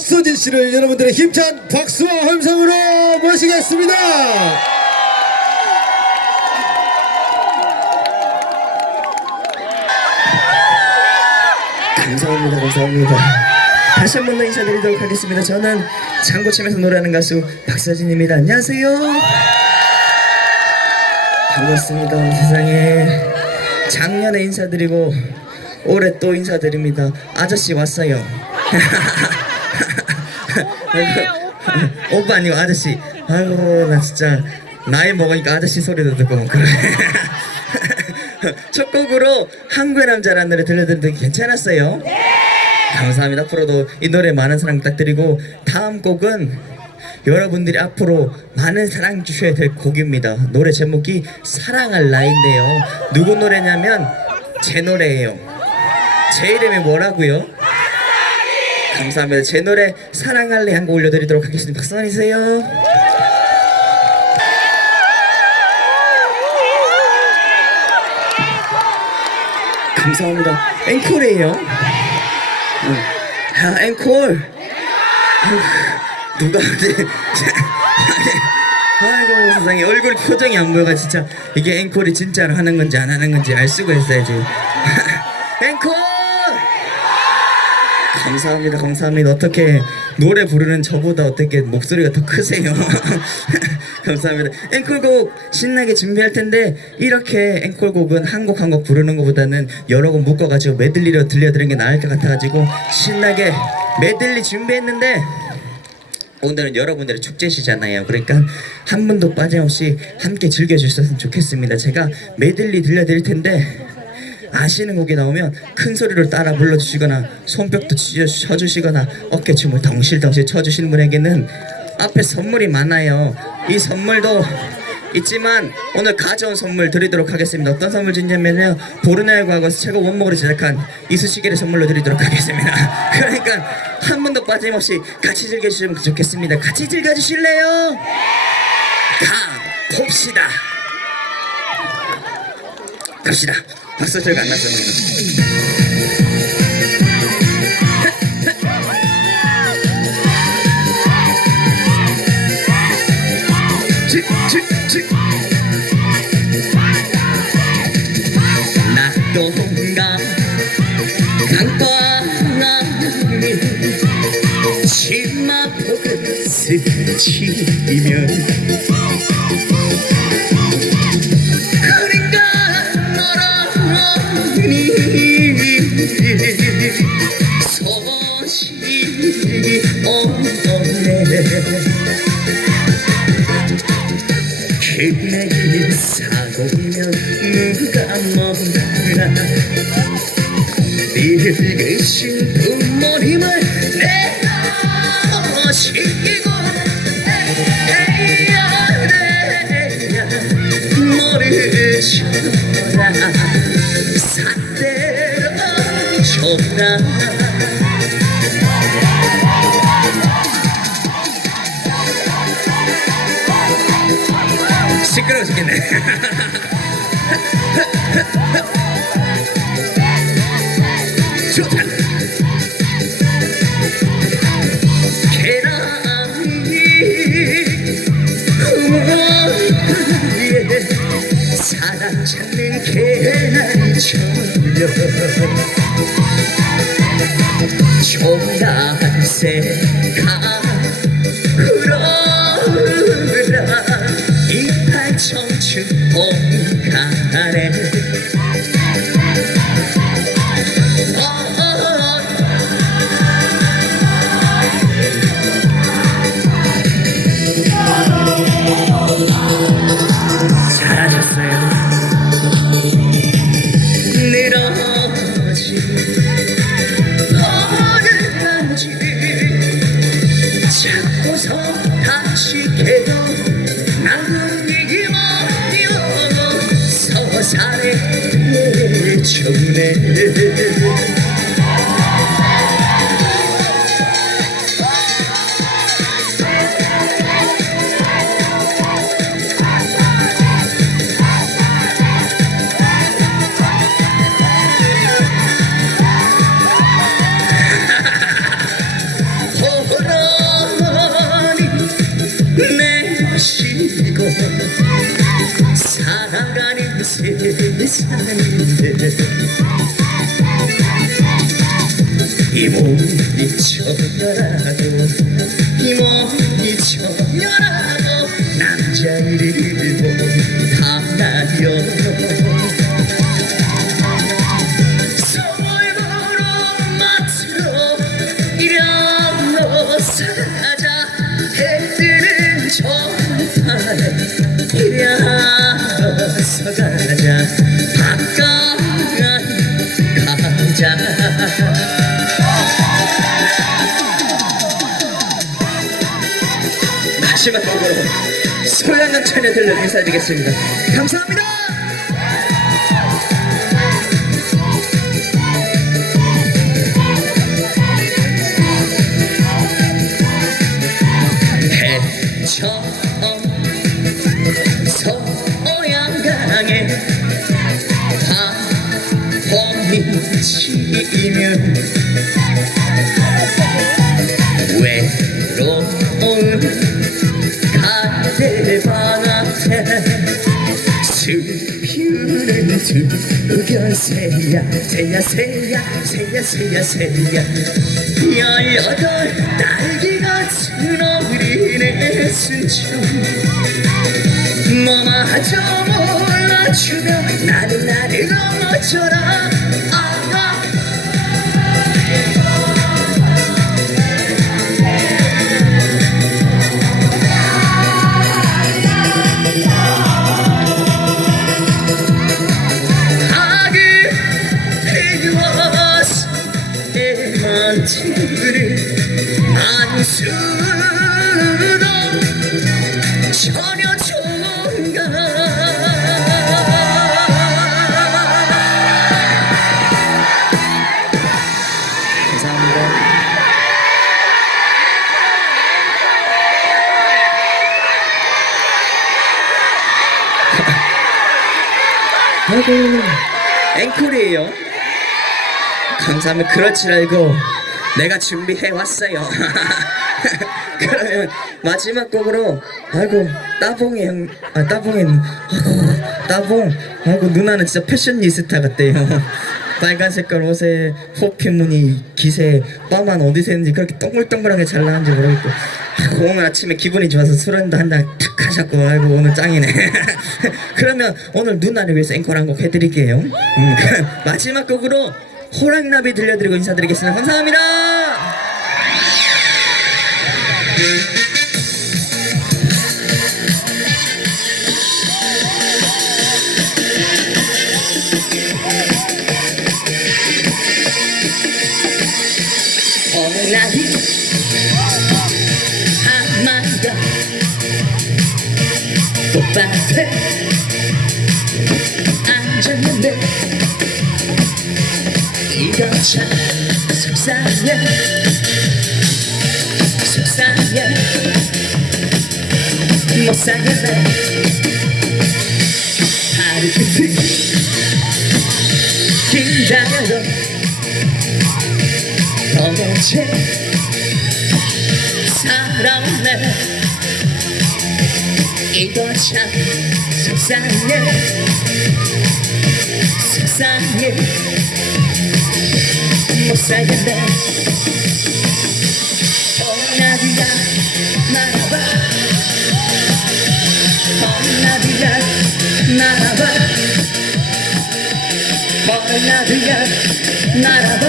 박서진 씨를 여러분들의 힘찬 박수와 함성으로 모시겠습니다. 감사합니다. 감사합니다. 다시 한 번 더 인사드리도록 하겠습니다. 저는 장고침에서 노래하는 가수 박서진입니다. 안녕하세요. 반갑습니다. 온 세상에 작년에 인사드리고 올해 또 인사드립니다. 아저씨 왔어요. 오빠 아니고 아저씨. 아이고 나 진짜 나이 먹으니까 아저씨 소리도 듣고 그래. 첫 곡으로 한국의 남자라는 노래 들려드렸는데 괜찮았어요? 감사합니다. 앞으로도 이 노래 많은 사랑 부탁드리고 다음 곡은 여러분들이 앞으로 많은 사랑 주셔야 될 곡입니다. 노래 제목이 사랑할 나인데요. 누구 노래냐면 제 노래예요. 제 이름이 뭐라고요? 감사합니다. 제 노래 사랑할래 한 곡 올려드리도록 하겠습니다. 박수 많이 주세요. 감사합니다. 앵콜이에요. 아, 앵콜. 누가? 아이고 세상에 얼굴 표정이 안 보여가 진짜 이게 앵콜이 진짜로 하는 건지 안 하는 건지 알 수가 있어야지. 앵콜. 감사합니다, 감사합니다. 어떻게 노래 부르는 저보다 어떻게 목소리가 더 크세요? 감사합니다. 앵콜곡 신나게 준비할 텐데 이렇게 앵콜곡은 한 곡 한 곡 부르는 것보다는 여러 곡 묶어가지고 메들리로 들려드리는 게 나을 것 같아가지고 신나게 메들리 준비했는데 오늘은 여러분들의 축제시잖아요. 그러니까 한 분도 빠짐없이 함께 즐겨주셨으면 좋겠습니다. 제가 메들리 들려드릴 텐데 아시는 곡이 나오면 큰 소리로 따라 불러주시거나 손뼉도 치- 쳐주시거나 어깨춤을 덩실덩실 쳐주시는 분에게는 앞에 선물이 많아요. 이 선물도 있지만 오늘 가져온 선물 드리도록 하겠습니다. 어떤 선물 주냐면요. 보르네오 과거에서 최고 원목으로 제작한 이쑤시개를 선물로 드리도록 하겠습니다. 그러니까 한 번도 빠짐없이 같이 즐겨주시면 좋겠습니다. 같이 즐겨주실래요? 가 봅시다. 갑시다. 박수 소리가 안 나죠. 치, 치, 치. 낙동강 강바람이 치마 폭을 스치면 몰라 늙으신 부모님을 내가 시키고 해야 돼야 너를 줘라 삿대로 줘라 시끄러워 죽겠네 초단새가 Hey. 처녀라도 이 들려 인사드리겠습니다. 감사합니다. 서양강에 바람이 치면 외로운 가대밭에 슬피는 두견 새야 새야 새야 새야 새야 새야 열여덟 딸기 같은 어린애 순춘 너마저 몰라주며 나는 나를 넘어져라 수도 전혀 아이고 앵콜이에요. 감사합니다 그렇지 알고 내가 준비해 왔어요. 그러면 마지막 곡으로 아이고 따봉이 형, 아 따봉이 아이고 따봉. 아이고 누나는 진짜 패셔니스타 같대요. 빨간 색깔 옷에 호피 무늬 기세 빠만 어디서 했는지 그렇게 동글동글하게 잘 나왔는지 모르겠고. 아이고, 오늘 아침에 기분이 좋아서 술 한잔 한잔 탁 하셨고 아이고 오늘 짱이네. 그러면 오늘 누나를 위해서 앵콜 한 곡 해드릴게요. 음, 마지막 곡으로 호랑나비 들려드리고 인사드리겠습니다. 감사합니다 이거 참 속상해. 속상해. 못 살겠네 하루 끝을 기다려도 도대체 살아오네 이거 참 속상해. 속상해 못 살겠네 어나비가 날아봐 어나비가 날아봐 어나비가 날아봐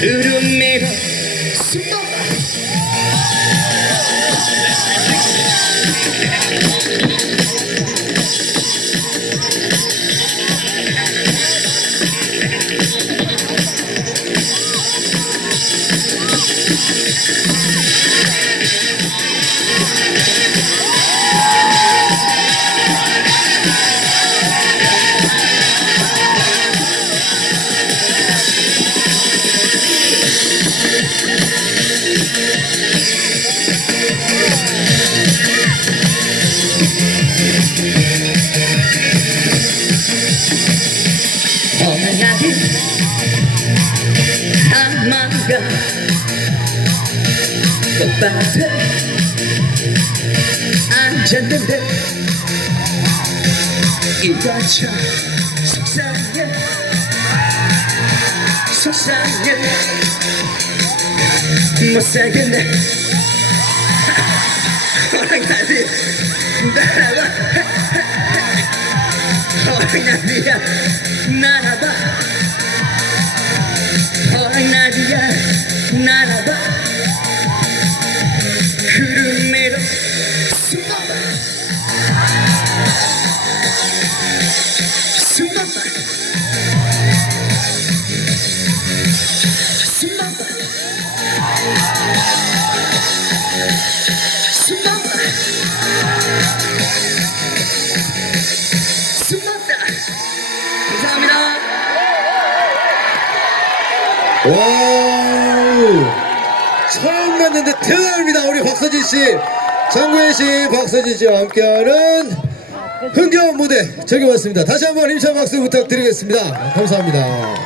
구름 밀어 숨어 어 느 날이 아마가 꽃밭에 앉았 호랑나비야 날아봐 호랑나비야 날아봐 구름으로 숨어봐 숨어봐 숨 처음 봤는데 대단합니다 우리 박서진 씨. 장구현 씨 박서진 씨와 함께하는 흥겨운 무대 즐겨봤습니다. 다시 한번 힘찬 박수 부탁드리겠습니다. 감사합니다. 네.